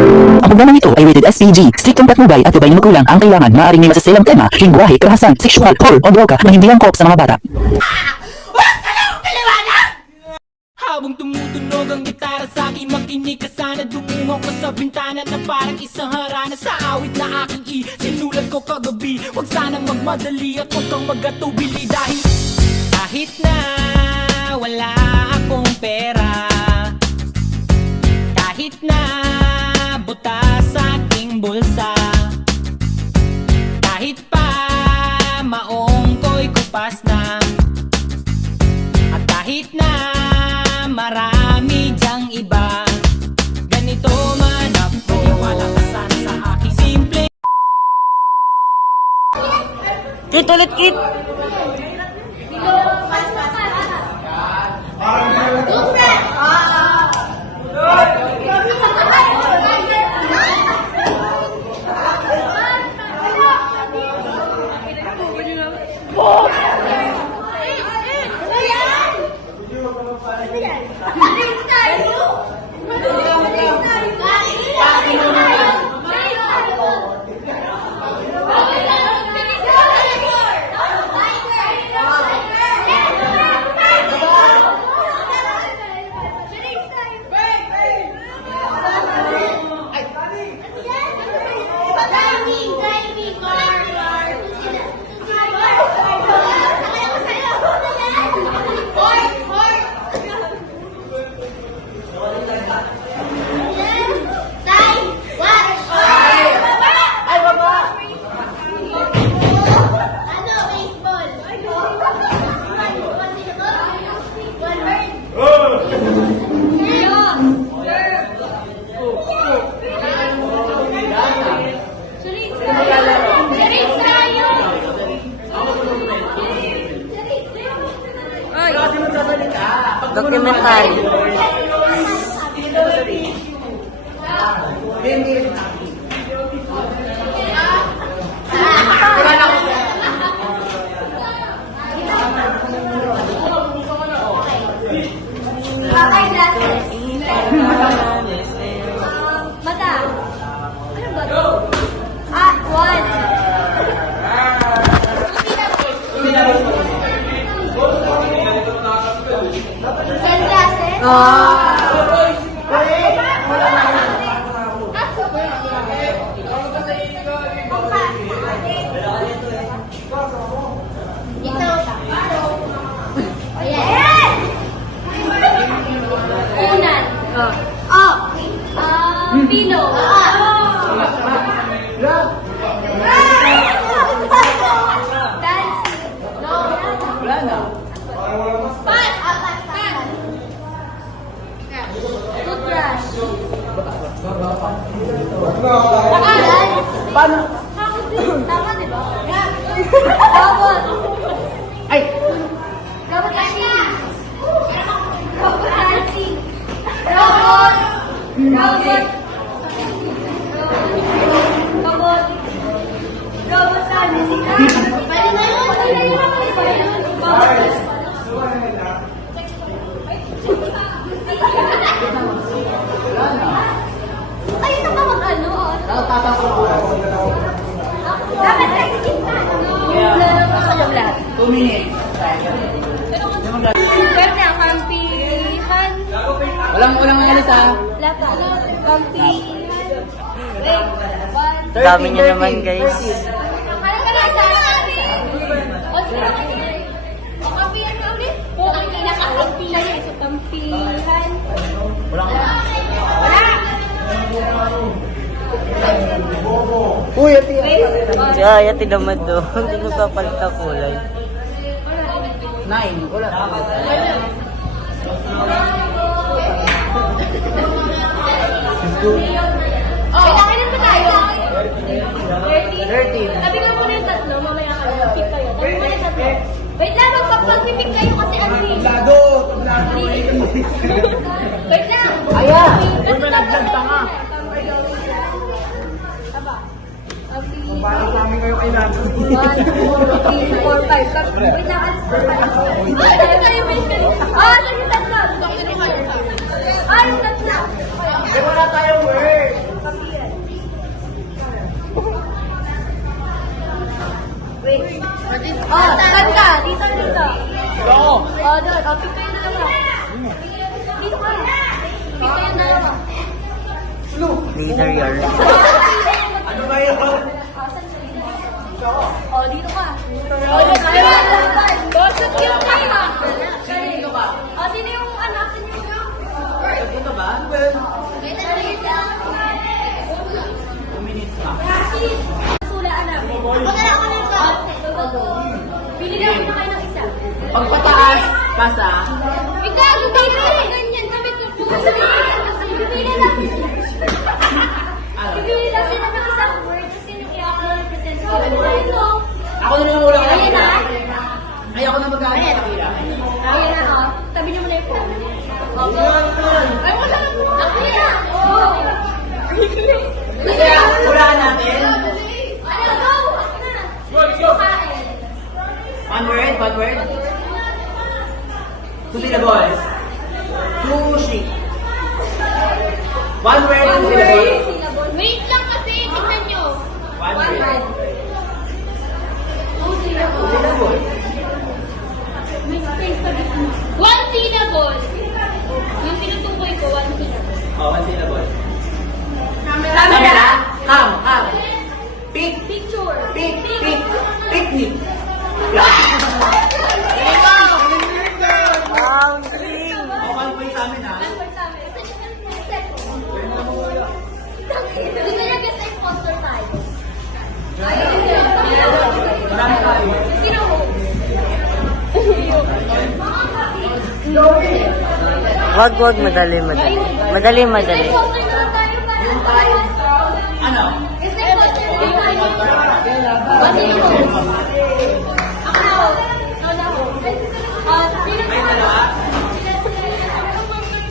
Ang programang ito ay rated SPG, striktong patnubay at gabay ng magulang ang kailangan. Maaaring may masaselang tema, lingwahe, karahasan, sexual, horror o droga na hindi angkop sa mga bata. Habang tumutunog ang gitara sa akin, makinig ka sana. Dumungo ko sa bintana na parang isang harana. Sa awit na aking sinulat ko kagabi. Huwag sanang magmadali at huwag kang magatubili. Dahil kahit na wala akong pera, kahit na butas sa aking bulsa, kahit pa maong ko'y kupas na, at kahit na marami dyang iba, ganito man ako, wala ka sana sa aking simple. Kit ulit, Kit! Documentary. Mata. Ano ba ito? One. Pino. Paano? Tama, di ba? Robot. Ay! Robot dancing. Robot dancing. Robot. Robot. Robot. Robot dancing. Pwede na yun. Pwede na yun. Ay, ito ba mag-ano? Dapat tayo sa gitna. Masayang lahat. 2 minutes. Pwede ang kampihan. Walang alis ha. Lahat. Kampihan. Wait. One. Dami niya naman, guys. Parang ka lang sa akin. O, sino ka sila? O, kampihan ka ulit? Ang kinakakampihan niya. So, kampihan. Wala. Uy, ati. Si Aya, tinamad doon. Hindi nagpapalit ang kulay. 9. Wala. Kailangan pa tayo. 13. Sabi nga muna yung tatlo, mamaya ka lang. Keep kayo. Sabi muna yung tatlo. Wait lang, magpapag-pipig kayo kasi ano eh. Tablado. Wait lang. Aya. Kasi Nag-vlog pa nga. Aba. Paano kami kayo kailangan? 1, 2, 3, 4, 5. Wait lang, alis pa pala. Ay, tayo may kayo. Ah, yung tatlo. Ah, yung tatlo. Hindi mo na tayo word. Wait. Oh, saan ka? Dito, dito. Oh, doon. Oh, pick kayo na lang. Dito ka. Pick kayo na lang. Leader yard. Ano ba yun? Oh, dito ka. Oh, dito ka. Bosot yung kayo. Sino ka? Oh, sino yung anak? Sino yung dito ba? Sulaan namin. Pili na kayo ng isa. Pagpataas, kasa. Ikaw, pipili. Ganyan kami tutulong. Pipili lang. Pipili lang sila ng isang word kasi i-represent ko. Ako na lang ulang Ayan na. Ay, ako na mag-aari. Ayan na, oh. Tabi niyo muna yung phone. Ay, wala na po. Ayan na. Oh. Hulaan natin. Ano, go. Na. Kain. One word, one word. Two syllables. Sushi. One word, two syllables. Wait lang kasi, tignan nyo. One word. Two syllables. Syllable. May space pa dito. One syllable. Yung tinutukoy ko, one syllable. Oh, one syllable. Camera. Come. Pick. Picture. Pick. Picnic. Ang galing! Okay po yung sa amin, ha? Gusto niya guys na imposter tayo. Marami tayo. Sino ho? Wag, madali. Madali. Imposter na lang tayo para. Ano? Gusto na imposter na tayo. Sino ho? Ako na ho. Ako na ho. Sino ho?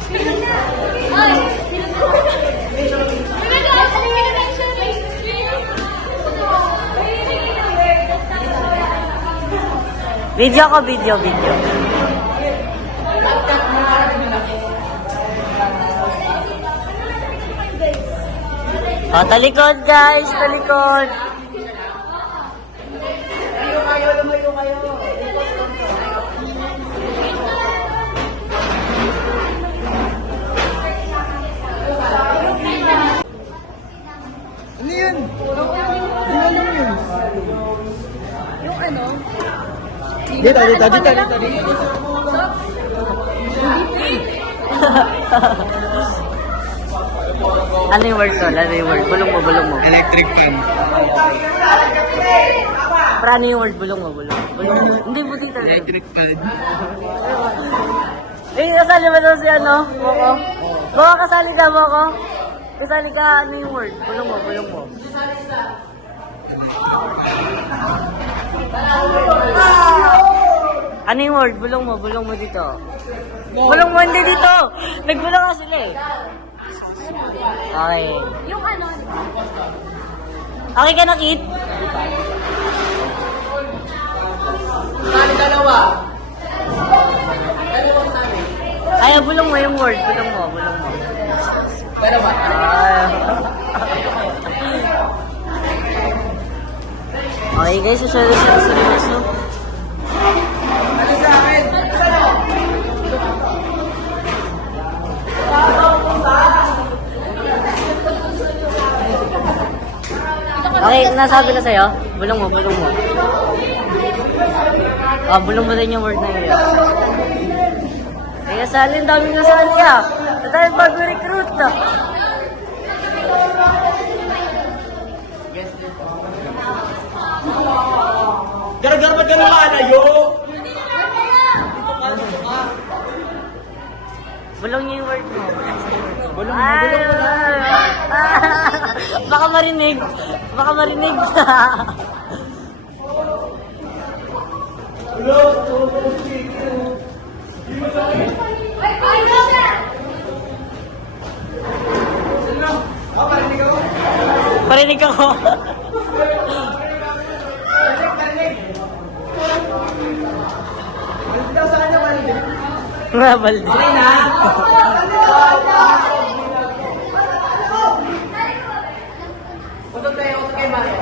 Sino na? Ay, sino na? Video. Oh, talikod guys, talikod. Lumayo kayo. Ano yun? Yung ano? Dito. Ano yung word tol? Bulong mo. Electric fan. Para ano yung word? Bulong mo. Hindi buti talaga. Electric fan. Kasali ba daw si ano? Moko? Moko, kasali ka, Moko? Kasali ka, ano yung word? Bulong mo. Ano yung word? Bulong mo dito. Bulong mo, hindi dito. Nagbulong nga sila eh. Okay. Yung ano? Okay ka na, Kit? Sali dalawa. Ay, bulong mo yung word. Bulong mo. Dalawa. Okay guys, seryoso. Ano sa akin? Okay, nasabi ko sa'yo. Bulong mo. Bulong mo din yung word na yun. Kaya salin, daming nasali ah. Tayo pag-recruit na. Gara-gara ba't ganun malayo? Bulong niyo yung word mo. Bulong mo. Baka marinig. Parinig ako. Balde. Punta tayo kay Mario.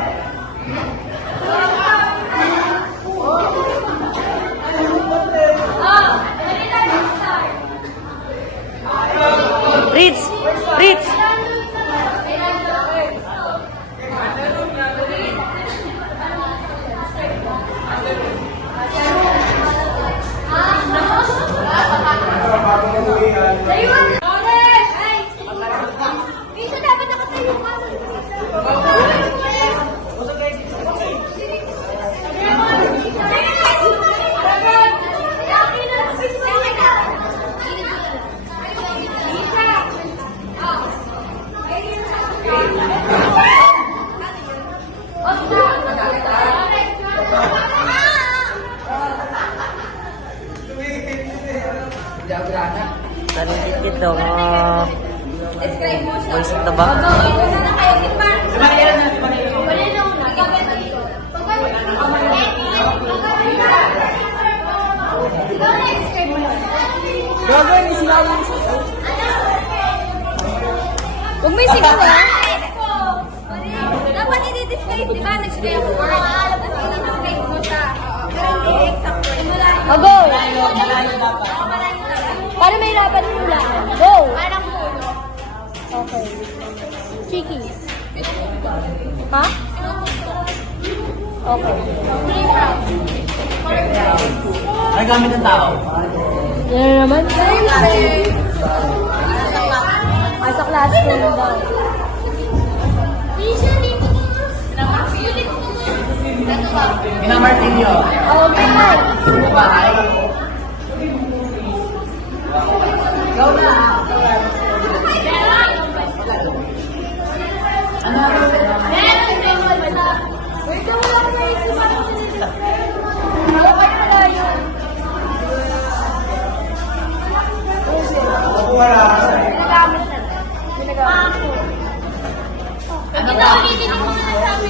ba? Huwag may sigaw ha. Dapat i-display, di ba? Nag-display ang word. Tapos i-display mo siya. Pero hindi exact word. Oh, go! Para may laban ng hulaan. Go! Parang puno. Okay. Cheeky. Ha? Okay. Ay, gamit ng tao. Yan naman. Ay, sa klase ko na daw. Minamartin nyo. Okay, Mike. Bahay.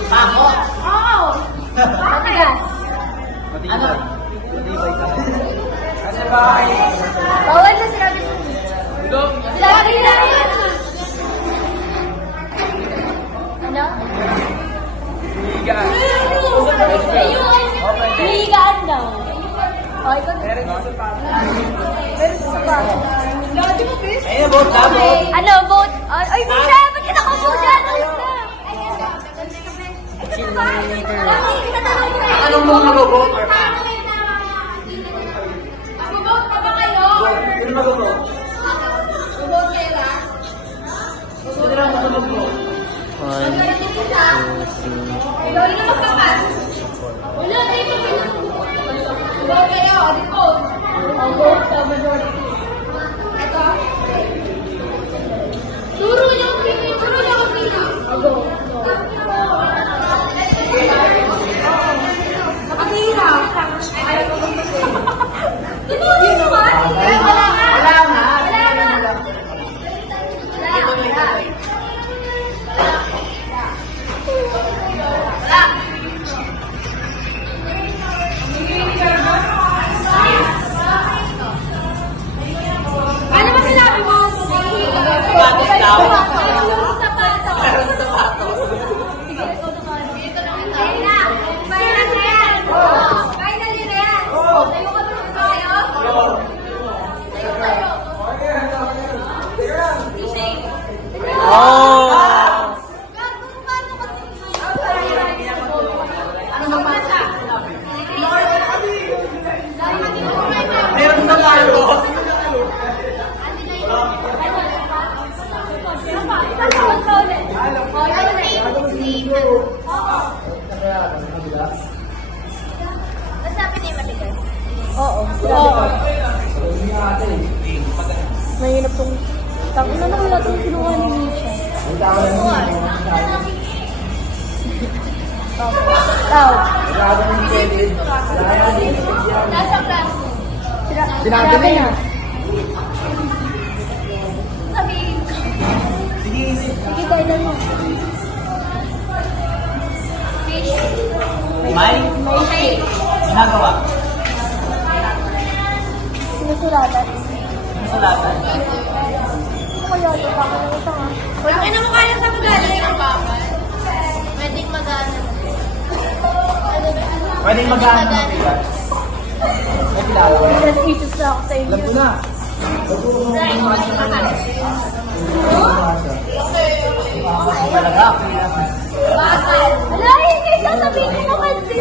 Pako. Matigas. Ano? Bawal na sinabi mo. Sinabi na yun. Ano? Higaan daw. Oh, ikaw na. Meron sa pa. Ayun, vote na, vote. Ano, vote? Ay, Misha! Ba't kita ko po dyan? Anong mo mag-vote or pass? Mag-vote pa ba kayo? Sino mag-vote? Mag-vote kayo ba? Sino lang mag-vote? Ikaw yung magpapas. Wala, dito kayo. Mag-vote kayo, di vote. Mag-vote sa majority. Ito. Turo niyo ang pino. Turo niyo ang pino. Mag-vote. Makapira. Turo niyo naman. Wala nga. Wala nga. Ano ba sinabi mo? Sapatos daw. Meron sa lalo. Oo. Mahirap tong... Tangin na wala tong kinuha ni Misha. Tao. Nasa classroom. Sinabi na. Sabihin. Sige, kailan mo. May? Ginagawa. Sinusulatan. Masalatan. Ano kaya ito? Bakit na ito nga? Walang ina mo kaya sa magaling. Pwedeng magana. Pwedeng mag-ano ng bigat. May kilala ko. Nag-speeches na ako sa inyo. Alam ko na. Talaga. Wala, hindi sasabihin ko kasi.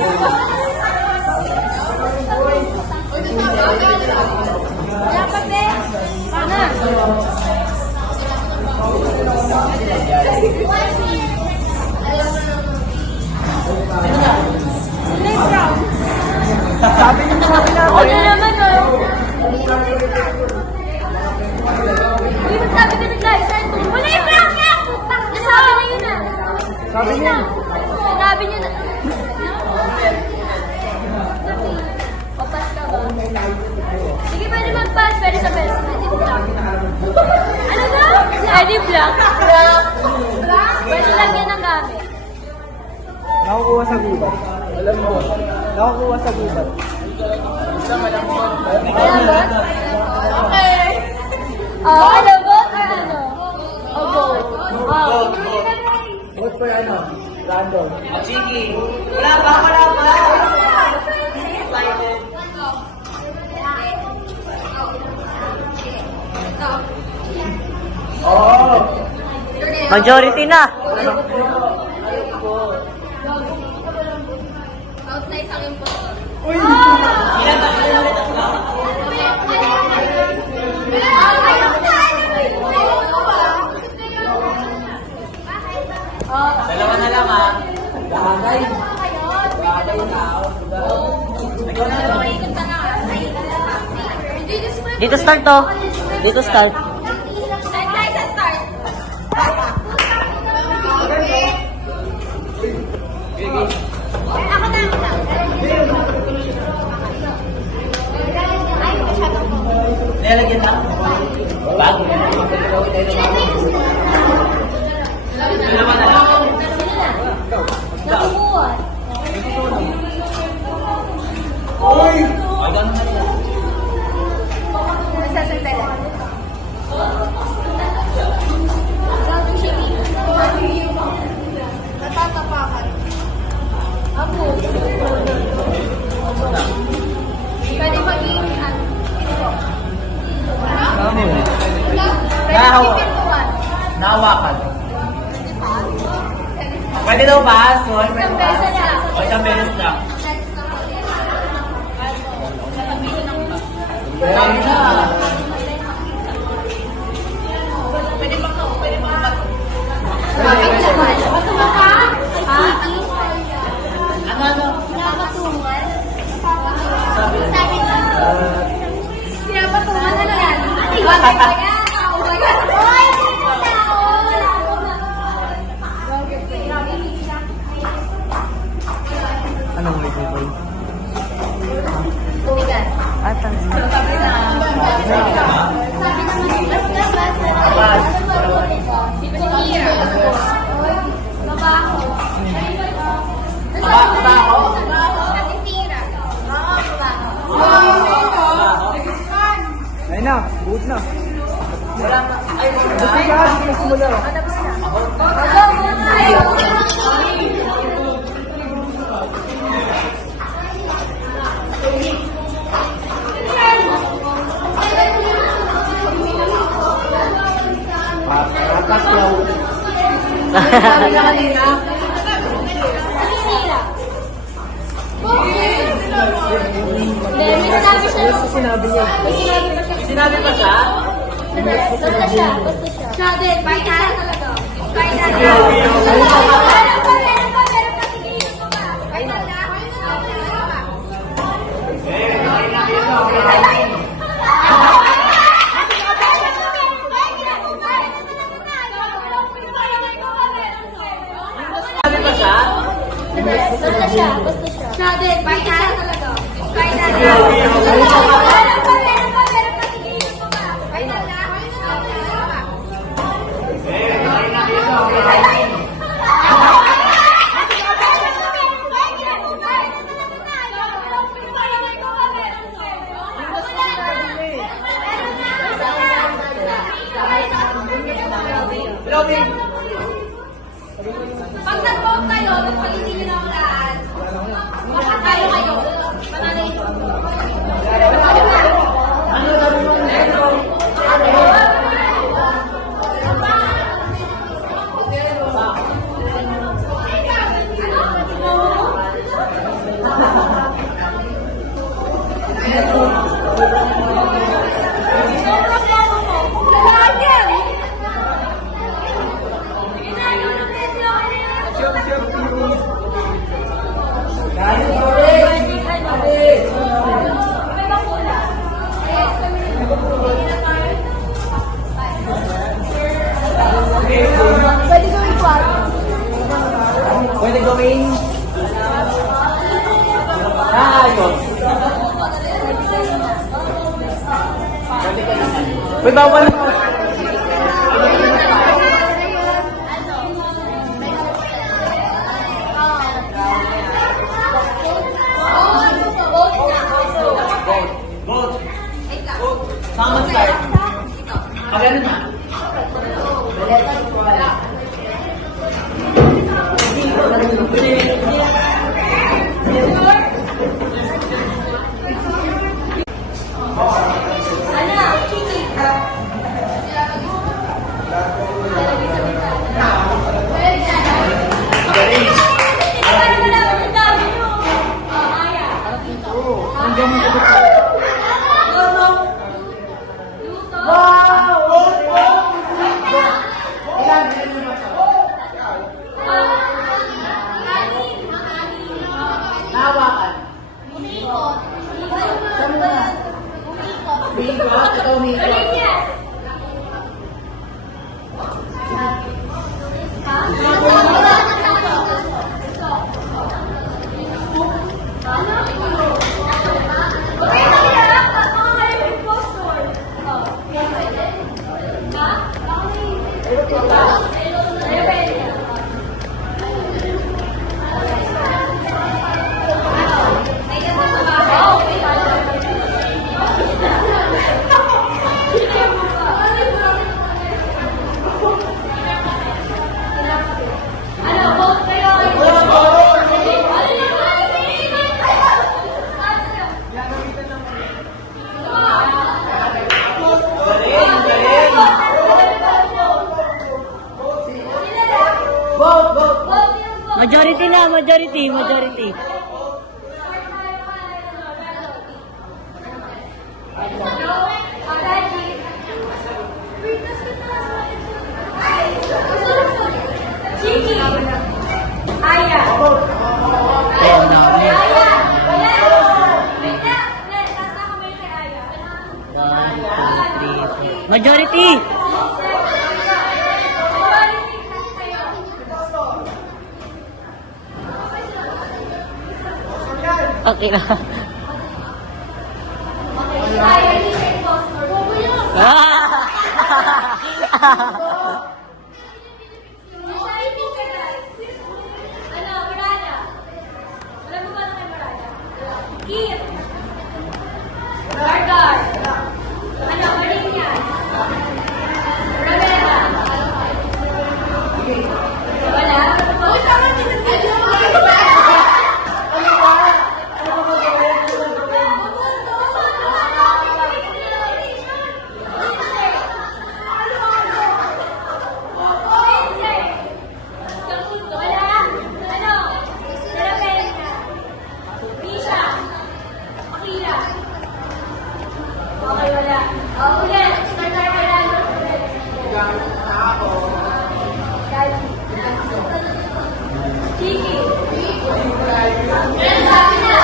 Wala pa, be. Paano? Sabi niyo sa akin na. Ano naman, oh? Uy, magsabi ka nag-license. Wala yung prank niya! Nasabi na yun, ah. Sabi niya. Sinabi niyo na. Papas ka ba? Sige, pwede mag-pass. Pwede sa best. Ano ba? Pwede black. sa gubat. Alam mo, nakakuha sa gubat. Okay. Ano ba? Ano? Goat. Vote for ano? Random. Majority na. Out na isang impostor. Dalawa na lang ah. Dito start to. Dito start. Nilalagyan na. Bago. Dalawa na lang. Natatapakan. Ako. Pwede maging ano? Nahawakan. Pwede daw ba? Isang beses lang. O isang beses lang. Dami na. Patungan ka? Ano? Pinapatungan? Sabi na. Pinapatungan, ano yan? Oh my God! Oh my God! Oy! Anong may gubat? Tumigas. Atan. Sabi naman, basta. Sihira. Mabaho. Mabaho? Nasisira. Mabaho. Ayun na, good na. Wala na. Ay, Gusto ka, gusto mo na. Mataklaw. Nasisira. Hindi, may sinabi siya. Sinabi niya. Sinabi pa siya? Basta siya. Siya din. Final talaga. Final. Sinabi pa siya? Basta siya. Siya din. Final talaga. Final. Pag nag-vote kayo, pag-isip nyo na ang lahat. Makakayo kayo. Pananay. Pwede gawin kwarto. Pwede gawin. Ayos. Pwede bawal mo. Majority na, majority. Chiki. Aya. Ayun na. Aya. Wala. Wait na. Taas na kamay kay Aya. 1, 2, 3, 4. Majority! Okay na. Okay, wala. Ulit. Start tayo kay Lalo. Chiki. Yan, sabi niya.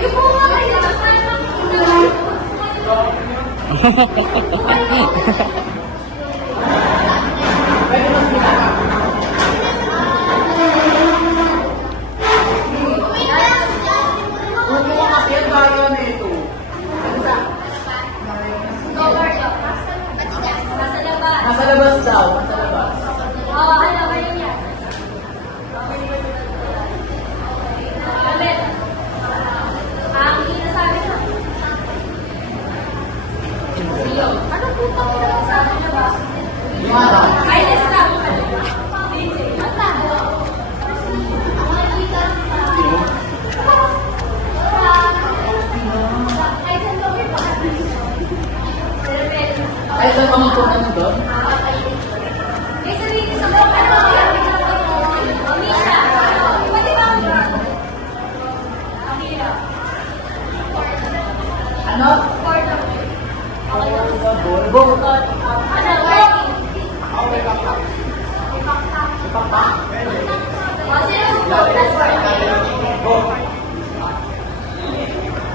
Yung po nga kayo. Nasa labas daw, nasa labas. Oo, ano ba yun yan? Damit. Ang inasabi ko. Ano po pa sabi niya ba? Ay, let's stop. Ay, saan ka magpunta na doon? May sabihin ko sa mga Misha. Pwede ba ang hirap? Ano? Quarter. Bo. Ano, working? O, sino gusto? Last one.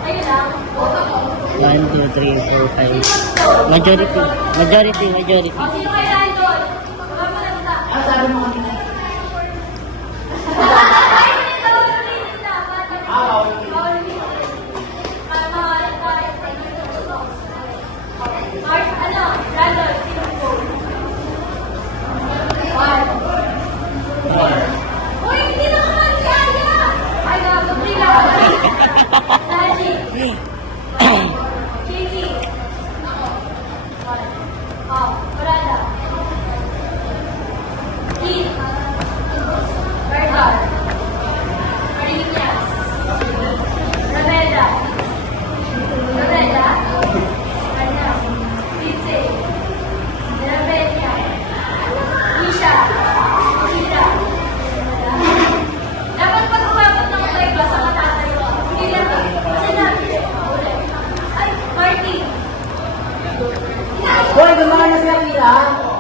Ayun lang. Boto ko. 1, 2, 3, 4, 5. Majority. O, sino kaya doon? Mamalanda. Ah, sabi mo kanina. Ay, hindi daw ulitin na. Bawal ulitin. Mahalin tayo. Mark, ano? Brandon, sino po? 1. Uy, hindi na naman si Aya! Ay, nakapagpili ako. Daddy. Chiki. Oh, Brada. Keith.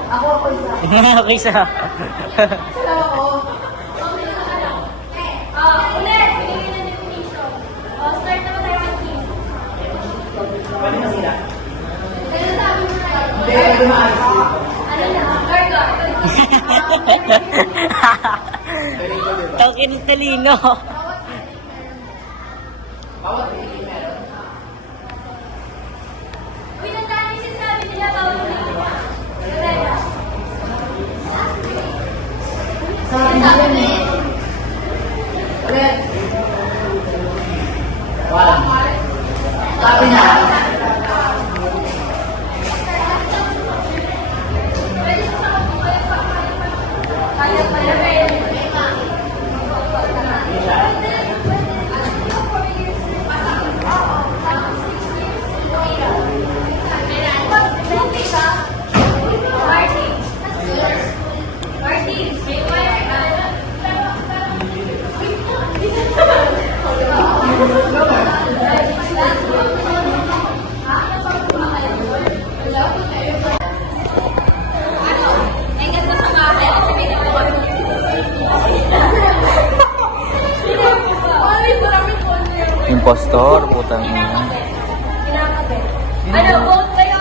Okay sa. Ulit! Bigyan na definition. Start naman tayo ng team. Ano sabi mo tayo? Ano na? Gargar. Tangin ng talino. Uy, ang dami sinasabi nila bawal nila. Teka. Sabi mo Impostor, putang ina. ano, vote kayo.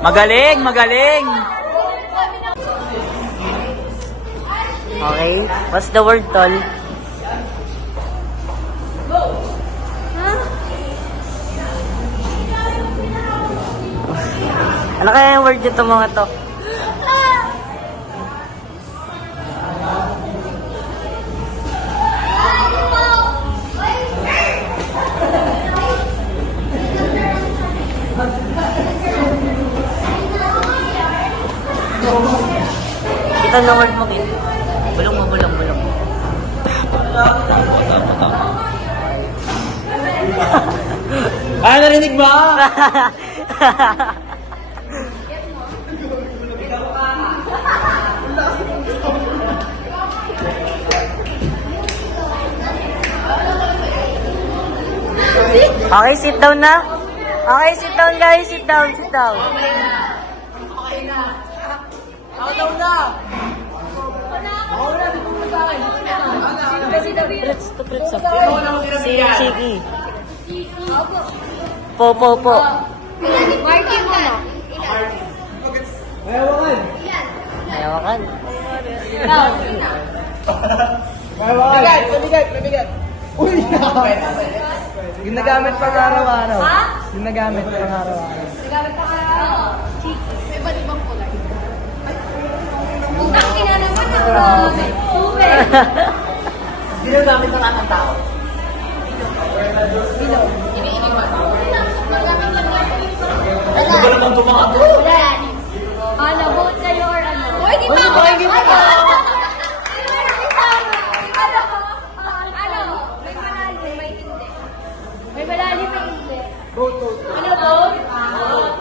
Magaling, magaling. Okay, what's the word, tol? Ano kaya yung word nito mga to? Kita na word mo, Kit. Bulong mo, bulong, bulong. Narinig ba? Okay, sit down na. Okay, sit down guys, sit down, sit down. Si Chiki. Po. Martin ka na. Ayawakan. Mabigat. Uy! Ginagamit pang araw-araw. Ha? Ginagamit pang araw-araw. Nagamit pa kayo? May iba't ibang kulay. Putang ina naman ako. Ube. Ginagamit ng anong tao. Ano ba naman tumakbo? Ano, vote kayo or ano? Uy, di pa ako. Hindi pa ako. Ano? May malalim, may hindi. May malalim, may hindi. Vote. Ano, vote?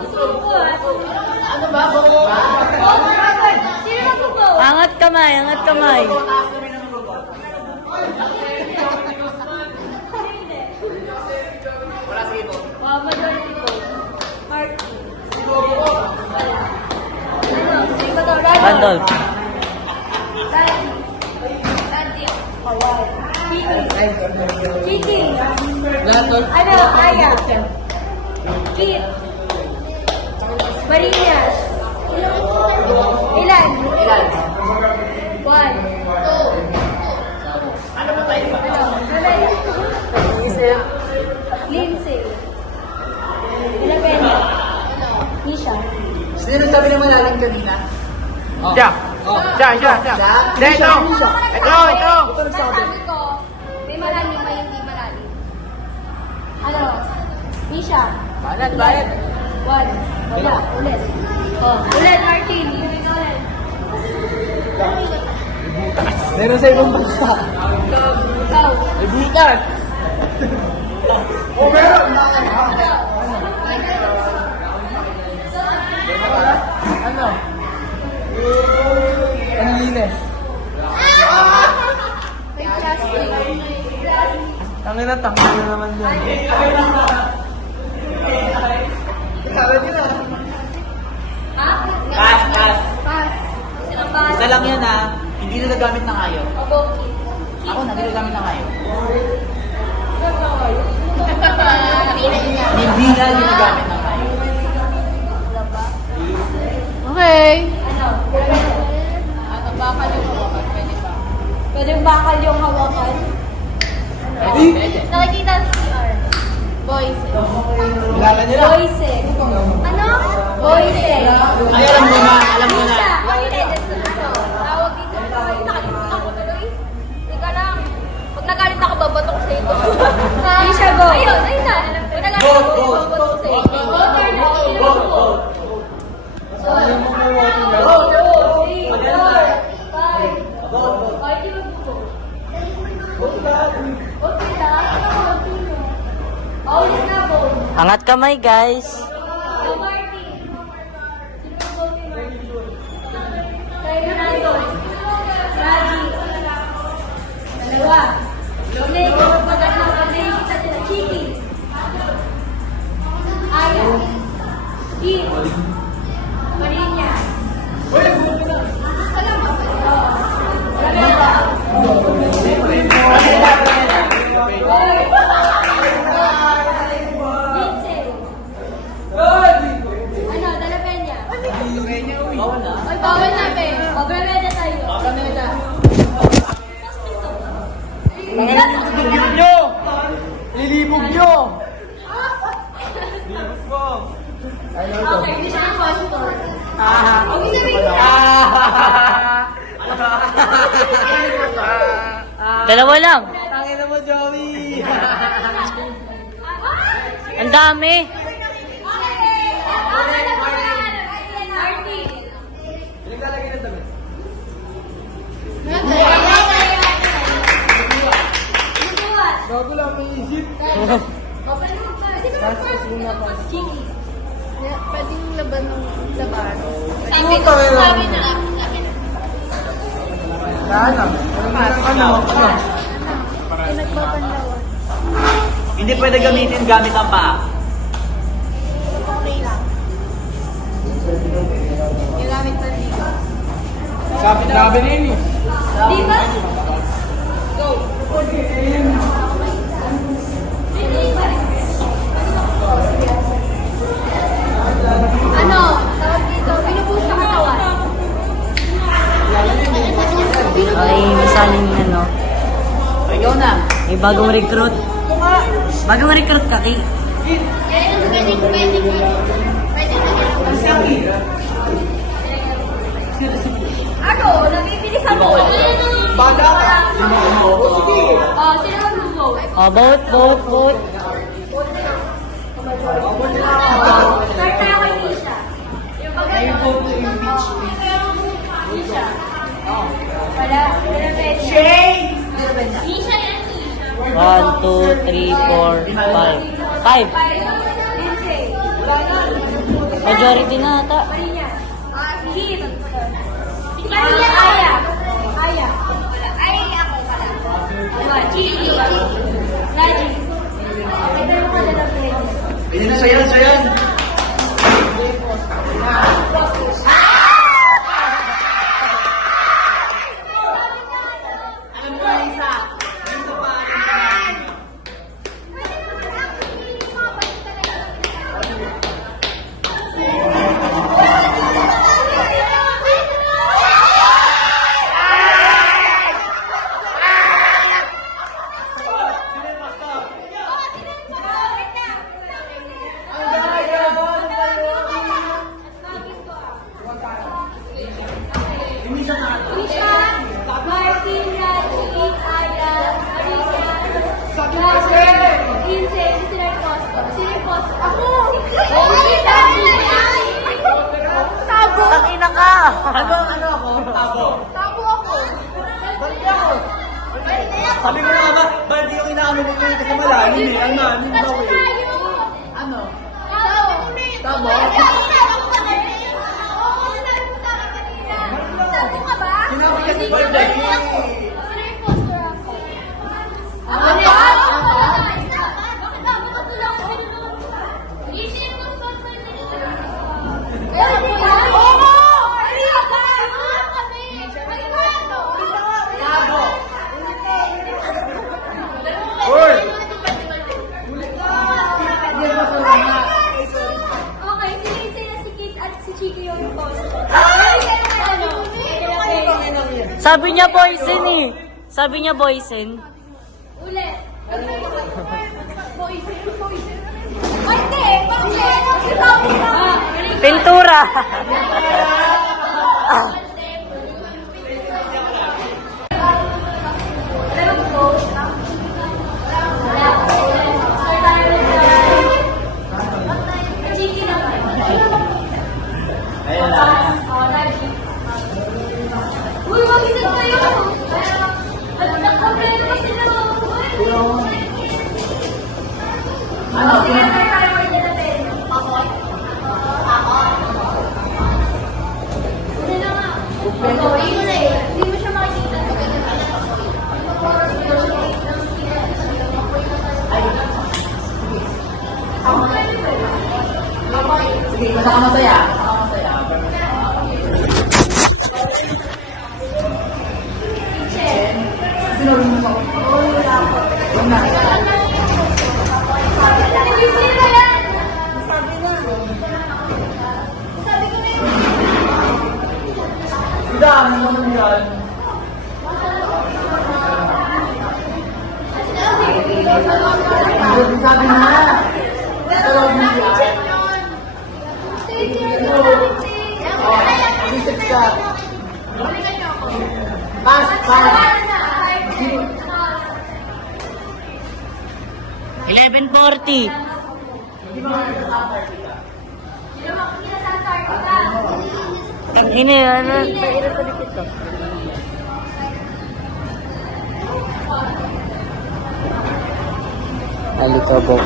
Gusto ko Ano ba? Vote ba? Sino mag-vote? Angat kamay, angat kamay. Majority vote. Martin. Wala. Ano? Sino ba to? Randolph. Chiki. Lahat Ano? Aya. Kit. Marinas. Ilan? One. Two. Ano ba tayo? Lindsay. Ilabena. Nisha. Sino sabi ng malalim kanina? Siya. Siya. Ito! Ito! Sabi ko, may malalim, may hindi malalim. Ano? Nisha. Bayad. One. Wala. Ulit. Oh, ulit, Martin. Ulit. Meron sa ibang bansa. Ikaw. May butas! Meron! Ano? Ang linis. May plastic. Tangin na naman yan. Pass, pass. Pass. Sinang pass? Isa lang yan ha. Hindi na nagamit ng ayaw. Oboki. Ako na, hindi nagamit ng ayaw. Hindi Hindi na ginagamit ng ayaw. Okay. Ano? Ano bakal yung hawakan? Pwede ba? Pwedeng bakal yung hawakan. Nakikita sa CR. Boys. Kilala niyo lang. Boyse. Ano? Boyse. Ay, alam mo na, alam mo na. Tawag dito. Nakalimutan ko tuloy. Teka lang. Pag nagalit ako, babato ko sa ito. Hindi siya go. Ayun, ayun na. Pag nagalit ako, babato ko sa ito. Ayaw mo na water lang. 2, 3, 4, 5. Ay, di ba buko? Okay lang. Ano? Oh, yun na po. Angat kamay, guys. Go, Marty. Sino go ni Marty? Tayo na ito. Raji. Dalawa. Lunay ko maganda ng kita sila. Chiki. Aya. Kim. Marinya. Ano, Dalapenya? Bawal na. Oy, bawal na, be. Mabremeda tayo. Tangin na yung tutugin nyo! Lilibog nyo! Okay, hindi siya impostor. Ah! Okay, sabihin ko. Dalawa lang. Tangin na mo, Joey! Ang dami. Marty. Pinaglalagay ng damit. Bago lang may isip. Chiki. Pwedeng laban ng laban. Sabi ko, sabi na. Ano? Pinagbabanlawan. Hindi pwede gamitin gamit ang paa. Okay lang. Ginamit pa dito. Sabi na yun eh. Di ba? Ano? Tawag dito. Pinupush sa katawan. Ay, misalin ano. Ikaw na. May bagong recruit. Bagong recruit ka, Ki. Ano? Nabibilis ako. Baga ka. Sige. Oh, sino mag-vote? Oh, vote. Start tayo kay Misha. Yung Misha. Wala. Shane! Misha yan, Misha. 1, 2, 3, 4, 5. 5. Lindsay. Majority na ata. Marinya. Kim. Marinya. Aya. Aya. Ay, ako pala. Chiki. Raji. Ito yung mga lalapin. Ayan, sayan. Misha, Martin, Raji, Aya, Marinya, Jasper, Lindsay, sino yung posto? Sino yung posto? Ako! Hindi, Raji! Tabo! Ang ina ka! Ano ako? Tabo. Tabo ako! Sabi ko na nga ba, ba't di yung inaano mo kayo kasi malalim eh? Ang malalim daw Kasi eh. tayo! Ano? Tabo! Tabo ka ba? Sinabi kasi birthday. Sino yung poster ako? Ako na? Sabi niya poison eh. Sabi niya poison. Ulit. Hindi, bakit? Pintura. Uy, mag-isip kayo! Nagkakomplento pa sila. Ano? Sige, tayo order natin. Pakoy? Hindi na nga. Pakoy mo na eh. Hindi mo siya makikita. Sige, basta ka masaya. $11.40. Ini ano? Alikabok.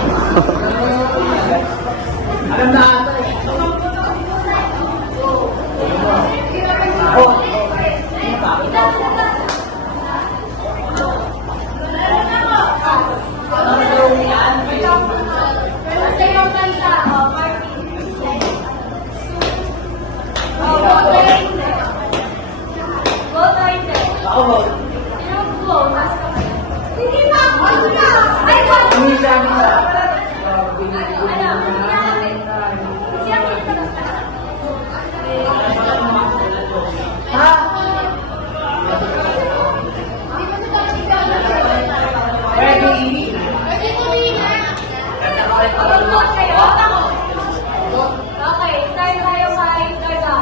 Okay, start tayo kay Garda.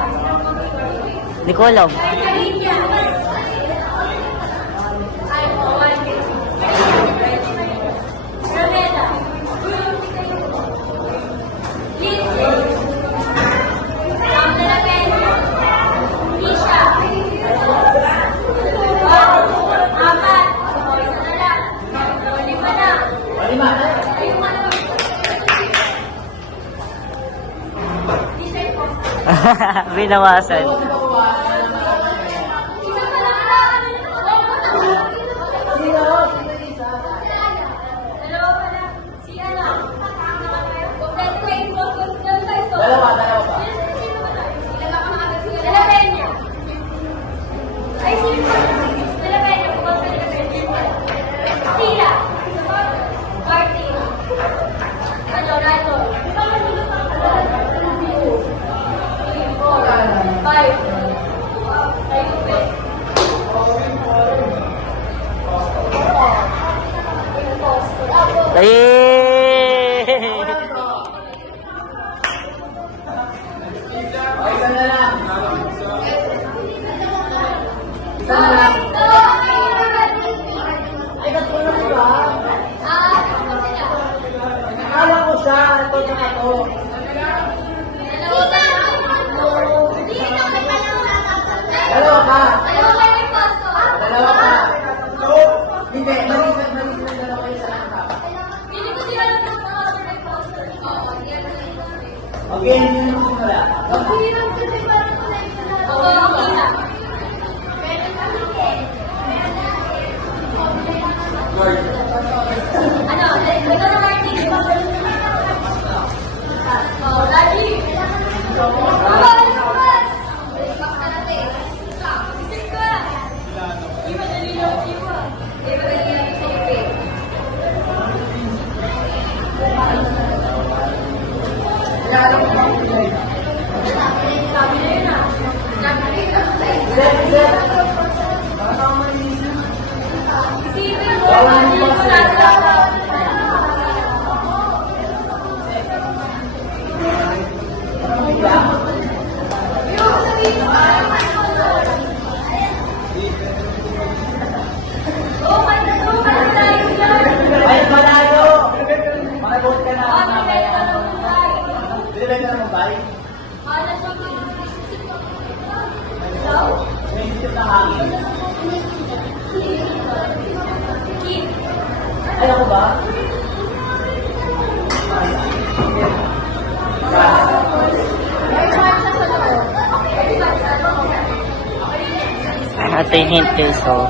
Hindi ko alam. Ramela. Lindsay. Sam de la Peña. Misha. Apat. Isa na lang. Lima na. Ayun na lang. Binawasan. Isa pa lang. Dalawa pa lang. Si ano? Kompleto ko yung boss ko. Dalawa pa. De la Peña. Ay, sino pa? De la Peña. Bukod sa De la Peña. Tila. Marty. Ano, Rato. 5. Akala ko siya, ito tsaka to. Dalawa ka. Dalawa ka. Hindi, malisan ang dalawa kayo sa langka. Okay, hindi na magsimula. Ano? Ito na Martin. Oh, Raji. Set. Ito yung hint guys, so.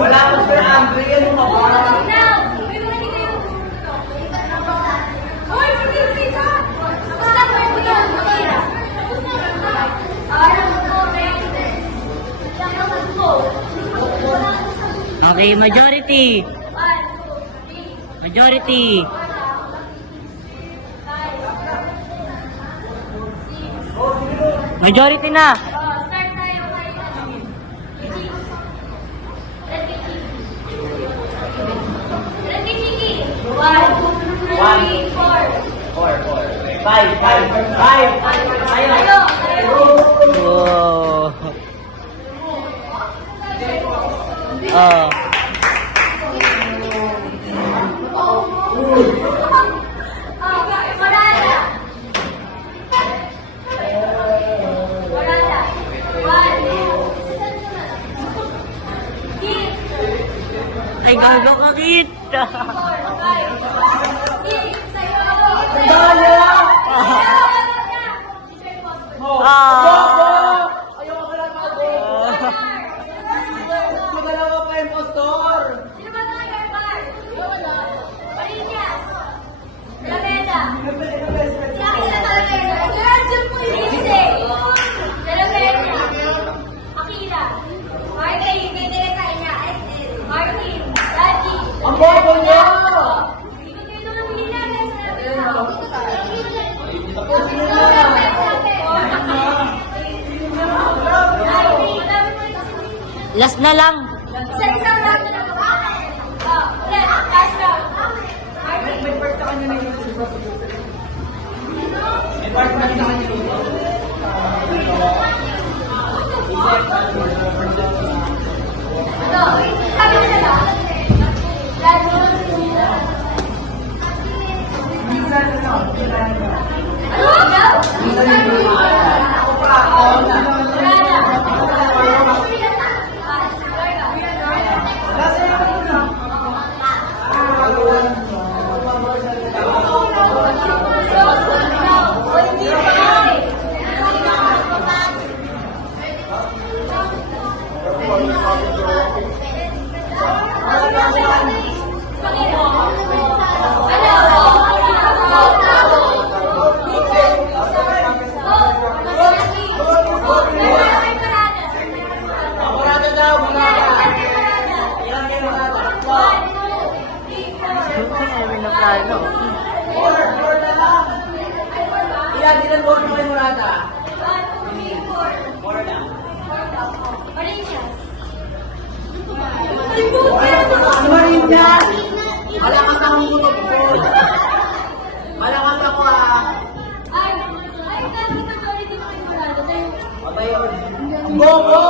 Wala ko Sir Andre, ano ka ba? Okay, majority. Majority. Majority na. Start tayo kay Let me Chiki. 1, 2, 3, 4. 5. Tayo. Wow. Oh. Marada. Marada. 1. Kit. Ay, gago ka, Kit. 4, 5. 6. Sa'yo. Ah. Ayoko ka lang ako. Magalawa pa yung postor. Sino ba tayo Garbar? Marinas. Alameda. Si Akira talaga yun. Girl, dyan po yung Lise. Alameda. Akira. Martin. Martin. Daddy. Ang bobo niyo! Ikot kayo naman Pilipinas. Last na lang. Isa-isang round na lang. Ulit. Last round. Martin. May part sa kanya na yun. May part na sa kanya yun. Sabi na lang. Murada daw, murada. Ilan kayo murada? Four na lang. Ilan board mo kay murada? Marinas! Malakas ang munog ko. Malakas ako ah. Ay, ay, kami ka pala dito kay Murado. Bobo!